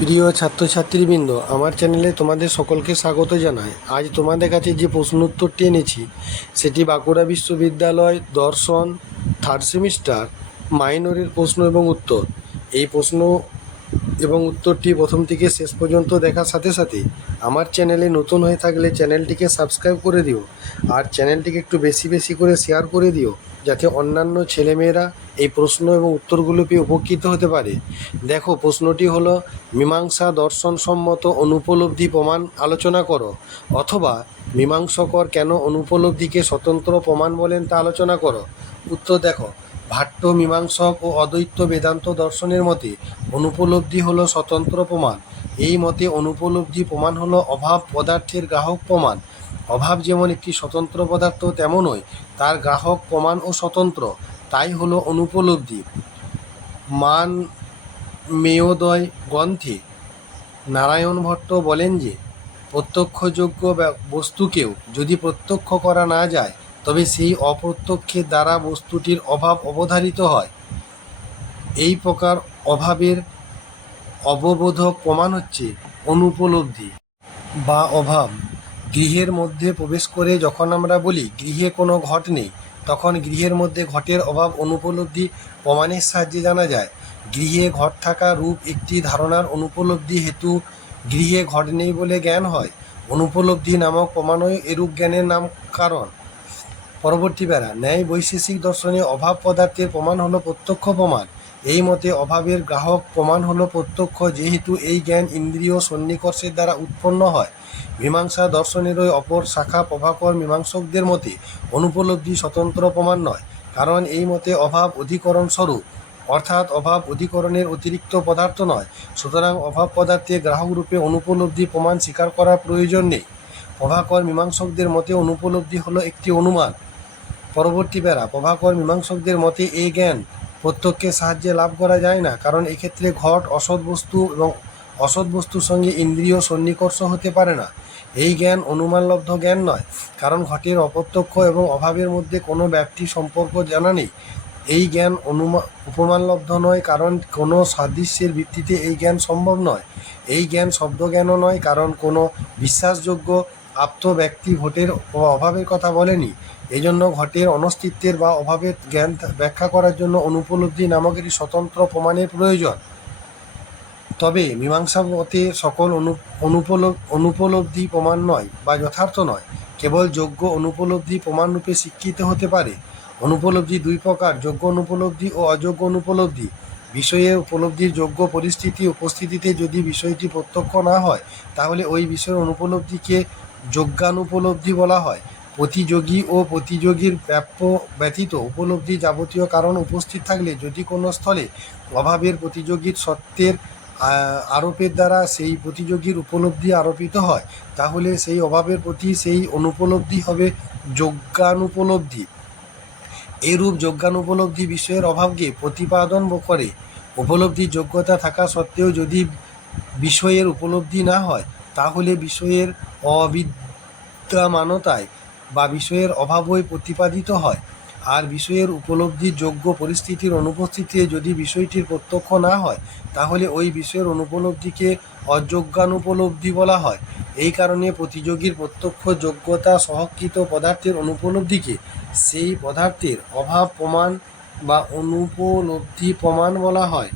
প্রিয় ছাত্রছাত্রীবৃন্দ, আমার চ্যানেলে তোমাদের সকলকে স্বাগত জানাই। আজ তোমাদের কাছে যে প্রশ্ন উত্তরটি এনেছি, সেটি বাঁকুড়া বিশ্ববিদ্যালয় দর্শন থার্ড সেমিস্টার মাইনরের প্রশ্ন এবং উত্তর। এই প্রশ্ন এবং উত্তরটি প্রথম থেকে শেষ পর্যন্ত দেখার সাথে সাথে আমার চ্যানেলে নতুন হয়ে থাকলে চ্যানেলটিকে সাবস্ক্রাইব করে দিও আর চ্যানেলটিকে একটু বেশি বেশি করে শেয়ার করে দিও যাতে অন্যান্য ছেলেমেয়েরা এই প্রশ্ন এবং উত্তরগুলো পেয়ে উপকৃত হতে পারে। দেখো, প্রশ্নটি হলো, মীমাংসা দর্শন সম্মত অনুপলব্ধি প্রমাণ আলোচনা করো অথবা মীমাংসকর কেন অনুপলব্ধিকে স্বতন্ত্র প্রমাণ বলেন তা আলোচনা করো। উত্তর দেখো ভাট্ট মীমাংসক ও অদ্বৈত বেদান্ত দর্শনের মতে অনুপলব্ধি হল স্বতন্ত্র প্রমাণ। এই মতে অনুপলব্ধি প্রমাণ হল অভাব পদার্থের গ্রাহক প্রমাণ। অভাব যেমন একটি স্বতন্ত্র পদার্থ, তেমনই তার গ্রাহক প্রমাণ ও স্বতন্ত্র। তাই হলো অনুপলব্ধি। মান মেয়োদয় গ্রন্থে নারায়ণ ভট্ট বলেন যে, প্রত্যক্ষযোগ্য বস্তুকেও যদি প্রত্যক্ষ করা না যায় তবে সেই অপ্রত্যক্ষের দ্বারা বস্তুটির অভাব অবধারিত হয়। এই প্রকার অভাবের অববোধক প্রমাণ হচ্ছে অনুপলব্ধি বা অভাব। গৃহের মধ্যে প্রবেশ করে যখন আমরা বলি, গৃহে কোনো ঘট নেই, তখন গৃহের মধ্যে ঘটের অভাব অনুপলব্ধি প্রমাণের সাহায্যে জানা যায়। গৃহে ঘট থাকা রূপ একটি ধারণার অনুপলব্ধি হেতু গৃহে ঘট নেই বলে জ্ঞান হয়। অনুপলব্ধি নামক প্রমাণই এরূপ জ্ঞানের নাম কারণ। পরবর্তী বেড়া ন্যায় বৈশেষিক দর্শনে অভাব পদার্থের প্রমাণ হলো প্রত্যক্ষ প্রমাণ। এই মতে অভাবের গ্রাহক প্রমাণ হলো প্রত্যক্ষ, যেহেতু এই জ্ঞান ইন্দ্রিয় সন্নিকর্ষের দ্বারা উৎপন্ন হয়। মীমাংসা দর্শনেরই অপর শাখা প্রভাকর মীমাংসকদের মতে অনুপলব্ধি স্বতন্ত্র প্রমাণ নয়, কারণ এই মতে অভাব অধিকরণ স্বরূপ, অর্থাৎ অভাব অধিকরণের অতিরিক্ত পদার্থ নয়। সুতরাং অভাব পদার্থে গ্রাহক রূপে অনুপলব্ধি প্রমাণ স্বীকার করার প্রয়োজন নেই। প্রভাকর মীমাংসকদের মতে অনুপলব্ধি হলো একটি অনুমান। পরবর্তী বেড়া। প্রভাকর মীমাংসকদের মতে, এই জ্ঞান প্রত্যক্ষের সাহায্যে লাভ করা যায় না, কারণ এক্ষেত্রে ঘট, অসৎ বস্তু এবং অসৎ বস্তুর সঙ্গে ইন্দ্রিয় সন্নিকর্ষ হতে পারে না। এই জ্ঞান অনুমানলব্ধ জ্ঞান নয়, কারণ ঘটের অপ্রত্যক্ষ এবং অভাবের মধ্যে কোনো ব্যক্তি সম্পর্ক জানা নেই। এই জ্ঞান অনুমা, উপমানলব্ধ নয়, কারণ কোনো সাদৃশ্যের ভিত্তিতে এই জ্ঞান সম্ভব নয়। এই জ্ঞান শব্দজ্ঞানও নয়, কারণ কোনো বিশ্বাসযোগ্য আপ্ত ব্যক্তি ভোটের অভাবের কথা বলেনি। এজন্য ঘটের অনস্তিত্বের বা অভাবের জ্ঞান ব্যাখ্যা করার জন্য অনুপলব্ধি নামক একটি স্বতন্ত্র প্রমাণের প্রয়োজন। তবে মীমাংসা মতে সকল অনু অনুপলব অনুপলব্ধি প্রমাণ নয় বা যথার্থ নয়। কেবল যোগ্য অনুপলব্ধি প্রমাণরূপে স্বীকৃত হতে পারে। অনুপলব্ধি দুই প্রকার, যোগ্য অনুপলব্ধি ও অযোগ্য অনুপলব্ধি। বিষয়ে উপলব্ধির যোগ্য পরিস্থিতি উপস্থিতিতে যদি বিষয়টি প্রত্যক্ষ না হয়, তাহলে ওই বিষয়ের অনুপলব্ধিকে যোগ্যানুপলব্ধি বলা হয়। প্রতিযোগী ও প্রতিযোগীর ব্যাপ্য ব্যতীত উপলব্ধি যাবতীয় কারণ উপস্থিত থাকলে যদি কোনো স্থলে অভাবের প্রতিযোগীর সত্যের আরোপের দ্বারা সেই প্রতিযোগীর উপলব্ধি আরোপিত হয়, তাহলে সেই অভাবের প্রতি সেই অনুপলব্ধি হবে যোগ্যানুপলব্ধি এরূপ যোগ্যানুপলব্ধি বিষয়ের অভাবকে প্রতিপাদন করে। উপলব্ধির যোগ্যতা থাকা সত্ত্বেও যদি বিষয়ের উপলব্ধি না হয়, তাহলে বিষয়ের অবিদ্যমানতায় বা বিষয়ের অভাবই প্রতিপাদিত হয়। আর বিষয়ের উপলব্ধির যোগ্য পরিস্থিতির অনুপস্থিতিতে যদি বিষয়টির প্রত্যক্ষ না হয়, তাহলে ওই বিষয়ের অনুপলব্ধিকে অযোগ্যানুপলব্ধি বলা হয়। এই কারণে প্রতিযোগীর প্রত্যক্ষ যোগ্যতা সহকৃত পদার্থের অনুপলব্ধিকে সেই পদার্থের অভাব প্রমাণ বা অনুপলব্ধি প্রমাণ বলা হয়।